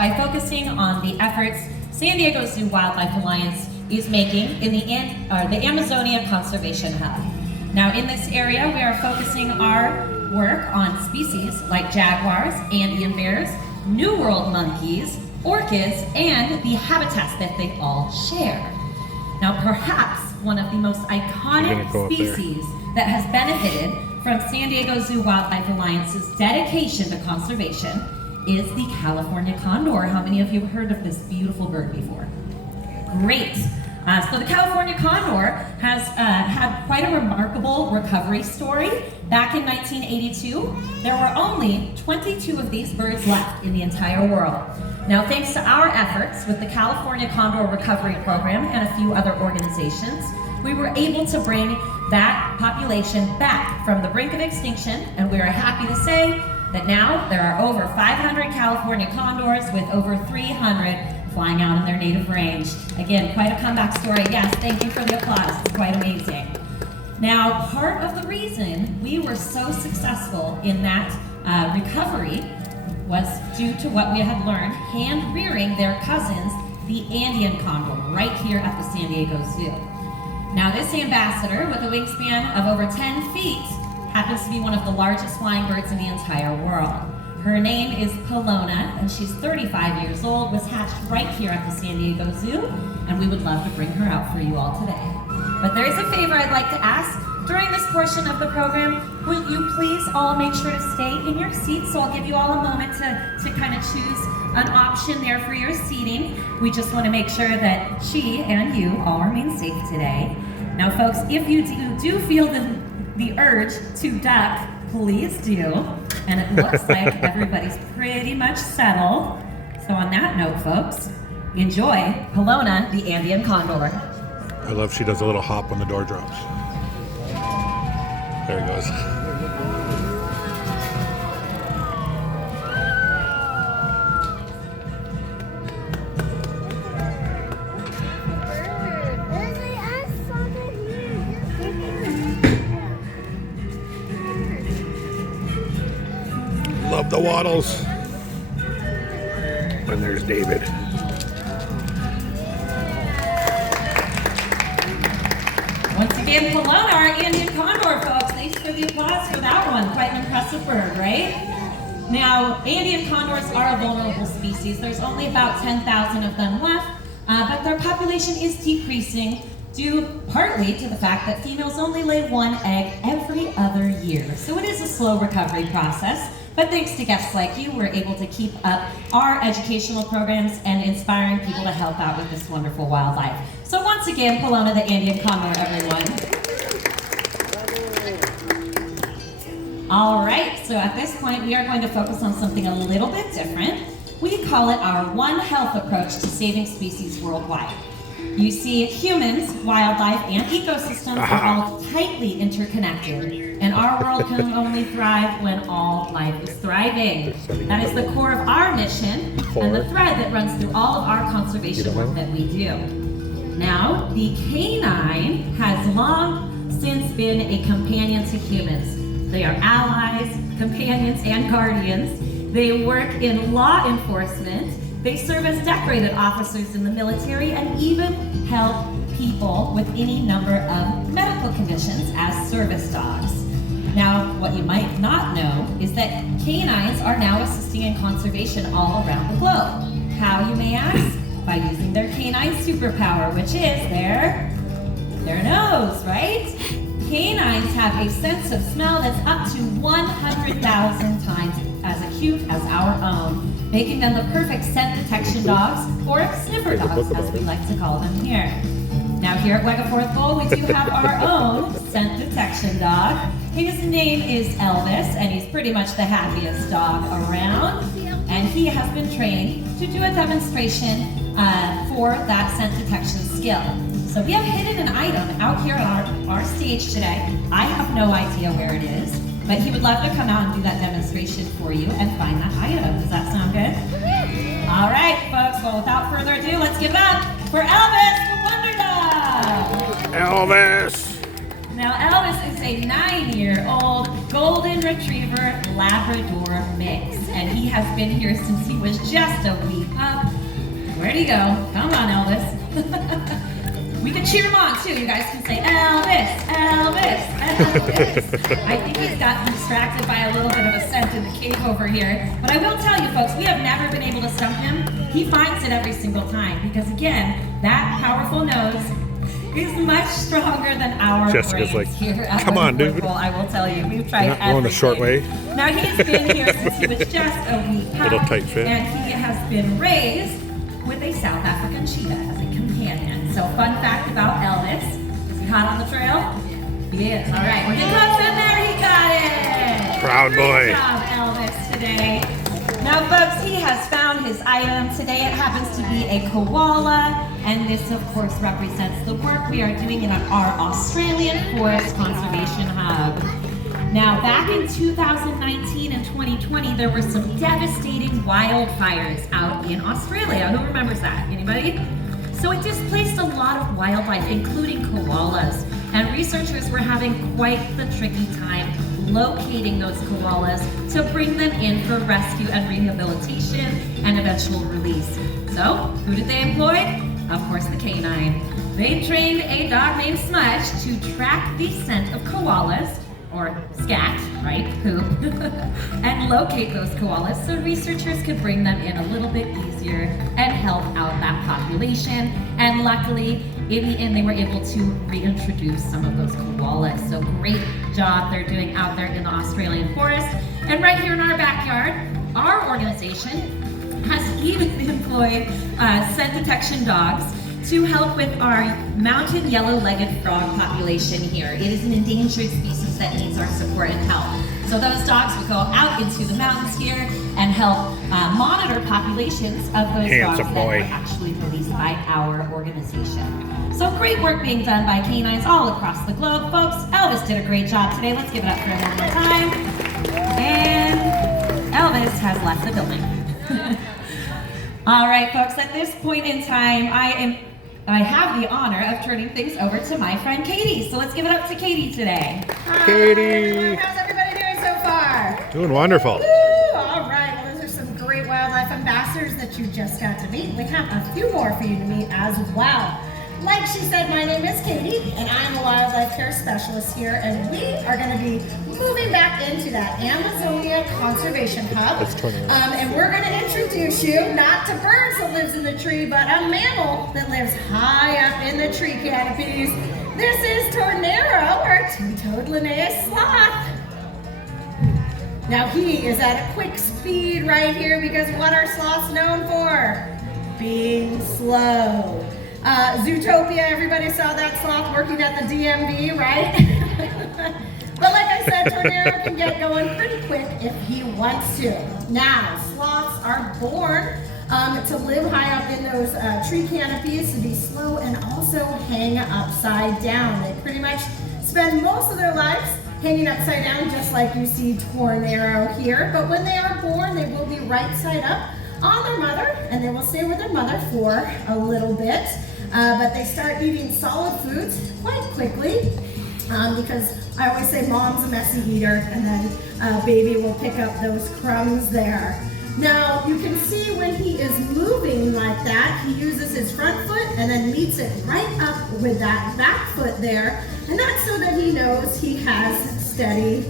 by focusing on the efforts San Diego Zoo Wildlife Alliance is making in the Amazonia Conservation Hub. Now in this area, we are focusing our work on species like jaguars, Andean bears, New World monkeys, orchids, and the habitats that they all share. Now perhaps one of the most iconic species that has benefited from San Diego Zoo Wildlife Alliance's dedication to conservation is the California condor. How many of you have heard of this beautiful bird before? Great. So the California condor has had quite a remarkable recovery story. Back in 1982, there were only 22 of these birds left in the entire world. Now, thanks to our efforts with the California Condor Recovery Program and a few other organizations, we were able to bring that population back from the brink of extinction, and we are happy to say that now there are over 500 California condors with over 300 flying out in their native range. Again, quite a comeback story. Yes, thank you for the applause. It's quite amazing. Now, part of the reason we were so successful in that recovery was due to what we had learned hand rearing their cousins, the Andean condor, right here at the San Diego Zoo. Now, this ambassador with a wingspan of over 10 feet happens to be one of the largest flying birds in the entire world. Her name is Palona, and she's 35 years old, was hatched right here at the San Diego Zoo, and we would love to bring her out for you all today. But there is a favor I'd like to ask. During this portion of the program, will you please all make sure to stay in your seats? So I'll give you all a moment to kind of choose an option there for your seating. We just want to make sure that she and you all remain safe today. Now folks, if you do feel the urge to duck, please do. And it looks like everybody's pretty much settled. So on that note, folks, enjoy Palona, the Andean condor. I love she does a little hop when the door drops. There he goes. Love the waddles. And there's David. Once again, Palona, our Andean condor, folks. Thanks for the applause for that one. Quite an impressive bird, right? Now, Andean condors are a vulnerable species. There's only about 10,000 of them left, but their population is decreasing due partly to the fact that females only lay one egg every other year. So it is a slow recovery process. But thanks to guests like you, we're able to keep up our educational programs and inspiring people to help out with this wonderful wildlife. So once again, Palona, the Andean condor, everyone. All right, so at this point, we are going to focus on something a little bit different. We call it our One Health approach to saving species worldwide. You see, humans, wildlife, and ecosystems are all tightly interconnected, and our world can only thrive when all life is thriving. That is the core of our mission and the thread that runs through all of our conservation work that we do. Now, the canine has long since been a companion to humans. They are allies, companions, and guardians. They work in law enforcement. They serve as decorated officers in the military and even help people with any number of medical conditions as service dogs. Now, what you might not know is that canines are now assisting in conservation all around the globe. How, you may ask? By using their canine superpower, which is their nose, right? Canines have a sense of smell that's up to 100,000 times as acute as our own, making them the perfect scent detection dogs, or sniffer dogs, as we like to call them here. Now here at Wegeforth Bowl, we do have our own scent detection dog. His name is Elvis, and he's pretty much the happiest dog around. And he has been trained to do a demonstration for that scent detection skill. So we have hidden an item out here on our stage today. I have no idea where it is, but he would love to come out and do that demonstration for you and find that item. Does that sound good? All right, folks. Well, without further ado, let's give it up for Elvis the Wonder Dog. Elvis. Now, Now Elvis is a 9-year-old Golden Retriever Labrador mix, and he has been here since he was just a wee pup. Where'd he go? Come on, Elvis. We can cheer him on too. You guys can say, Elvis, Elvis, Elvis. I think he's got distracted by a little bit of a scent in the cave over here. But I will tell you folks, we have never been able to stump him. He finds it every single time because again, that powerful nose is much stronger than our Jessica's brains like, here at come on, Wegeforth dude. Bowl. I will tell you, we've tried You're not going the short way. Now he's been here since he was just a wee pup. Little tight fit. And he has been raised with a South African cheetah as a companion. So fun fact about Elvis, is he hot on the trail? He is. All right, we're getting close in there. He got it. Proud boy. Good job, Elvis, today. Now, folks, he has found his item. Today it happens to be a koala, and this, of course, represents the work we are doing in our Australian Forest Conservation Hub. Now, back in 2019 and 2020, there were some devastating wildfires out in Australia. Who remembers that? Anybody? So it displaced a lot of wildlife, including koalas, and researchers were having quite the tricky time locating those koalas to bring them in for rescue and rehabilitation and eventual release. So, who did they employ? Of course, the canine. They trained a dog named Smudge to track the scent of koalas, or scat, right, poop, and locate those koalas so researchers could bring them in a little bit easier and help out that population. And luckily, in the end, they were able to reintroduce some of those koalas. So great job they're doing out there in the Australian forest. And right here in our backyard, our organization has even employed scent detection dogs to help with our mountain yellow-legged frog population here. It is an endangered species that needs our support and help. So those dogs will go out into the mountains here and help monitor populations of those dogs that were actually released by our organization. So great work being done by canines all across the globe, folks. Elvis did a great job today. Let's give it up for him one more time. And Elvis has left the building. All right, folks, at this point in time, I have the honor of turning things over to my friend Katie. So let's give it up to Katie today. Hi, Katie. everyone. How's everybody doing so far? Doing wonderful. Woo! All right. Well, those are some great wildlife ambassadors that you just got to meet. We have a few more for you to meet as well. Like she said, my name is Katie, and I'm a wildlife care specialist here, and we are going to be moving back into that Amazonia Conservation Hub. And we're going to introduce you not to birds that lives in the tree, but a mammal that lives high up in the tree canopies. This is Tornero, or two-toed Linnaeus sloth. Now he is at a quick speed right here because what are sloths known for? Being slow. Zootopia, everybody saw that sloth working at the DMV, right? But like I said, Tornero can get going pretty quick if he wants to. Now, sloths are born to live high up in those tree canopies, to be slow and also hang upside down. They pretty much spend most of their lives hanging upside down, just like you see Tornero here. But when they are born, they will be right side up on their mother, and they will stay with their mother for a little bit. But they start eating solid foods quite quickly because I always say mom's a messy eater, and then baby will pick up those crumbs there. Now you can see when he is moving like that, he uses his front foot and then meets it right up with that back foot there, and that's so that he knows he has steady,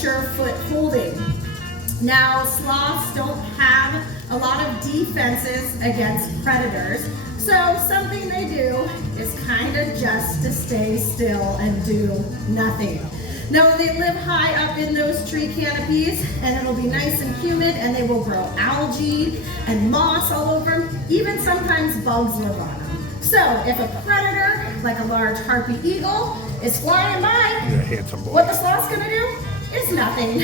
sure foot holding. Now sloths don't have a lot of defenses against predators, so something they do is kind of just to stay still and do nothing. Now they live high up in those tree canopies, and it'll be nice and humid, and they will grow algae and moss all over them. Even sometimes bugs live on them. So if a predator, like a large harpy eagle, is flying by, You're a handsome boy. what the sloth's gonna do is nothing.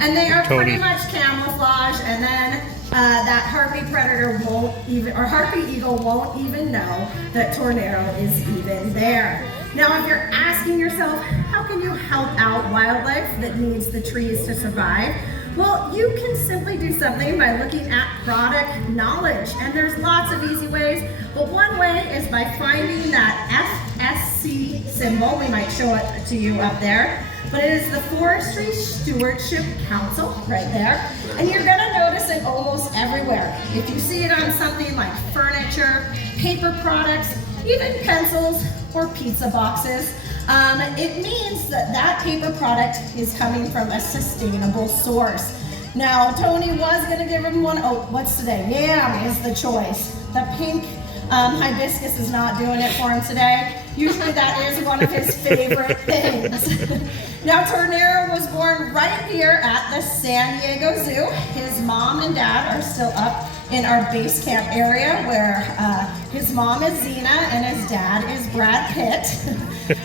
And they are pretty much camouflage, and then that harpy predator won't even, or harpy eagle won't even know that Tornero is even there. Now, if you're asking yourself, how can you help out wildlife that needs the trees to survive? Well, you can simply do something by looking at product knowledge, and there's lots of easy ways, but one way is by finding that FSC FSC symbol. We might show it to you up there. But it is the Forestry Stewardship Council right there. And you're gonna notice it almost everywhere. If you see it on something like furniture, paper products, even pencils or pizza boxes, it means that that paper product is coming from a sustainable source. Now, Tony was gonna give him one. Oh, what's today? Yam is the choice. The pink hibiscus is not doing it for him today. Usually that is one of his favorite things. Now, Tornero was born right here at the San Diego Zoo. His mom and dad are still up in our base camp area where his mom is Zena and his dad is Brad Pitt.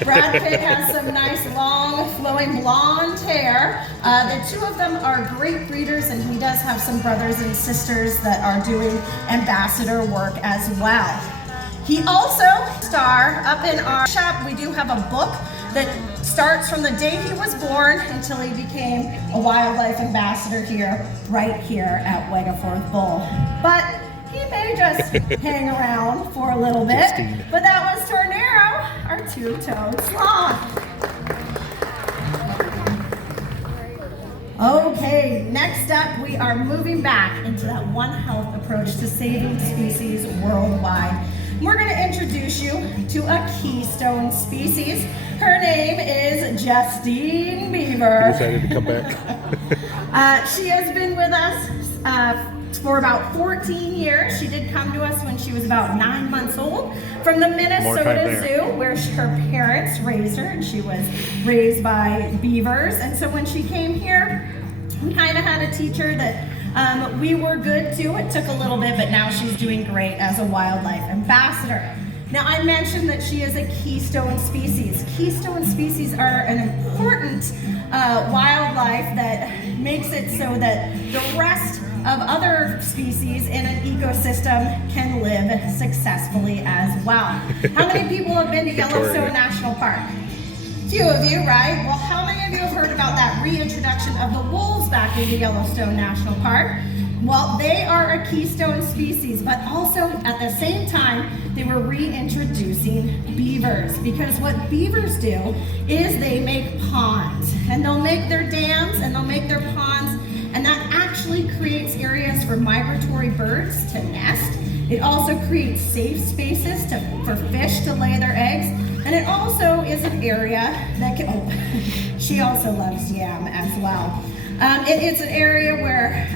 Brad Pitt has some nice long flowing blonde hair. The two of them are great breeders, and he does have some brothers and sisters that are doing ambassador work as well. He also star up in our shop. We do have a book that starts from the day he was born until he became a wildlife ambassador here, right here at Wegeforth Bowl. But he may just hang around for a little bit. Justine. But that was Tornero, our two-toed sloth. Okay, next up we are moving back into that One Health approach to saving species worldwide. We're going to introduce you to a keystone species. Her name is Justine Beaver. He decided to come back. She has been with us for about 14 years. She did come to us when she was about 9 months old from the Minnesota Zoo, where her parents raised her, and she was raised by beavers. And so when she came here, we kind of had to teach her that we were good too. It took a little bit, but now she's doing great as a wildlife ambassador. Now, I mentioned that she is a keystone species. Keystone species are an important wildlife that makes it so that the rest of other species in an ecosystem can live successfully as well. How many people have been to Yellowstone National Park? Few of you, right? Well, how many of you have heard about that reintroduction of the wolves back into Yellowstone National Park? Well, they are a keystone species, but also at the same time, they were reintroducing beavers, because what beavers do is they make ponds, and they'll make their dams and they'll make their ponds, and that actually creates areas for migratory birds to nest. It also creates safe spaces for fish to lay their eggs, and it also is an area that can, she also loves yam as well. It's an area where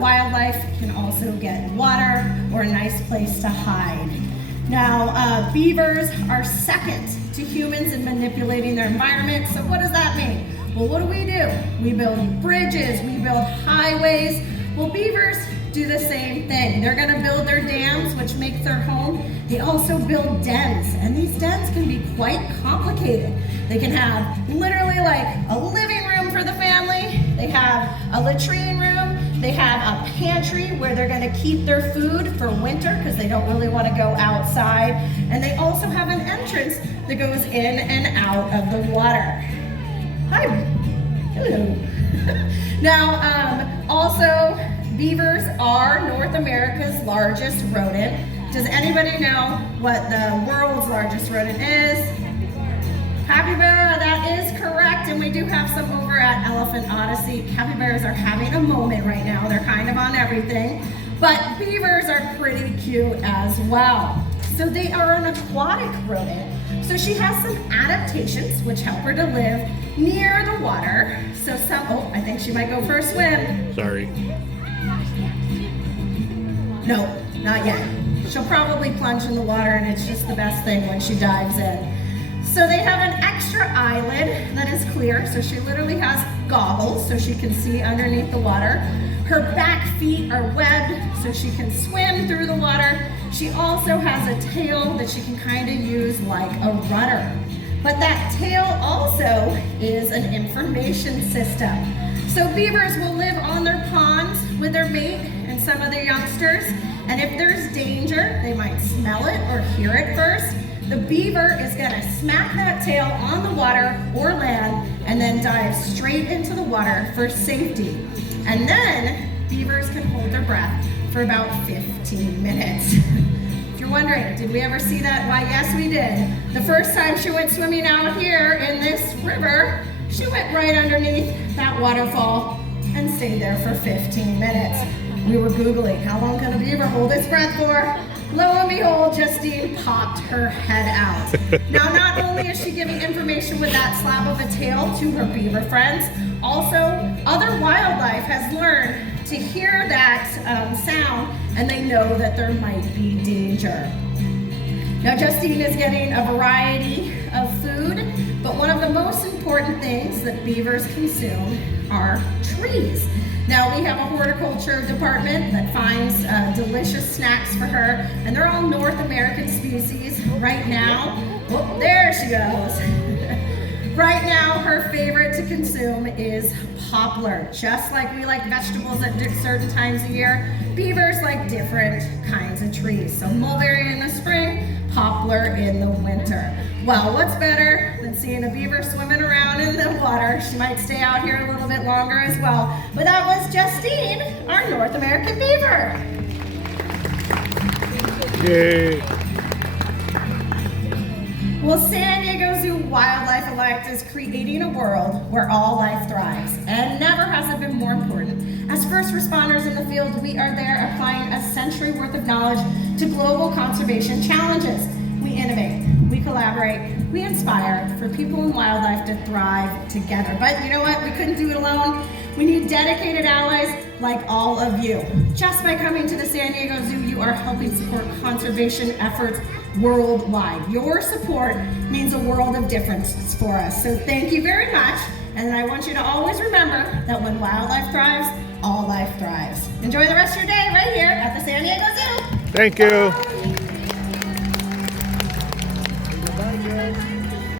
wildlife can also get water or a nice place to hide. Now, beavers are second to humans in manipulating their environment. So what does that mean? Well, what do? We build bridges, we build highways. Well, beavers do the same thing. They're gonna build their dams, which make their home. They also build dens, and these dens can be quite complicated. They can have literally like a living room for the family. They have a latrine room. They have a pantry where they're gonna keep their food for winter because they don't really wanna go outside. And they also have an entrance that goes in and out of the water. Hi, hello. Now, also, beavers are North America's largest rodent. Does anybody know what the world's largest rodent is? Capybara, that is correct, and we do have some over at Elephant Odyssey. Capybaras are having a moment right now. They're kind of on everything, but beavers are pretty cute as well. So they are an aquatic rodent. So she has some adaptations which help her to live near the water. So oh, I think she might go for a swim. Sorry. No, not yet. She'll probably plunge in the water, and it's just the best thing when she dives in. So they have an extra eyelid that is clear, so she literally has goggles so she can see underneath the water. Her back feet are webbed so she can swim through the water. She also has a tail that she can kind of use like a rudder. But that tail also is an information system. So beavers will live on their ponds with their mate and some of their youngsters. And if there's danger, they might smell it or hear it first. The beaver is gonna smack that tail on the water or land and then dive straight into the water for safety. And then beavers can hold their breath for about 15 minutes. If you're wondering, did we ever see that? Why, yes, we did. The first time she went swimming out here in this river, she went right underneath that waterfall and stayed there for 15 minutes. We were Googling, how long can a beaver hold its breath for? Lo and behold, Justine popped her head out. Now, not only is she giving information with that slap of a tail to her beaver friends, also other wildlife has learned to hear that sound, and they know that there might be danger. Now, Justine is getting a variety of food, but one of the most important things that beavers consume are trees. Now, we have a horticulture department that finds delicious snacks for her, and they're all North American species. Right now, oh, there she goes. Right now, her favorite to consume is poplar. Just like we like vegetables at certain times of year, beavers like different kinds of trees. So mulberry in the spring, poplar in the winter. Well, what's better than seeing a beaver swimming around in the water? She might stay out here a little bit longer as well. But that was Justine, our North American beaver. Yay. Well, San Diego Zoo Wildlife Alliance is creating a world where all life thrives, and never has it been more important. As first responders in the field, we are there applying a century worth of knowledge to global conservation challenges. We innovate, we collaborate, we inspire for people and wildlife to thrive together. But you know what? We couldn't do it alone. We need dedicated allies like all of you. Just by coming to the San Diego Zoo, you are helping support conservation efforts worldwide. Your support means a world of difference for us. So thank you very much. And I want you to always remember that when wildlife thrives, all life thrives. Enjoy the rest of your day right here at the San Diego Zoo. Thank you.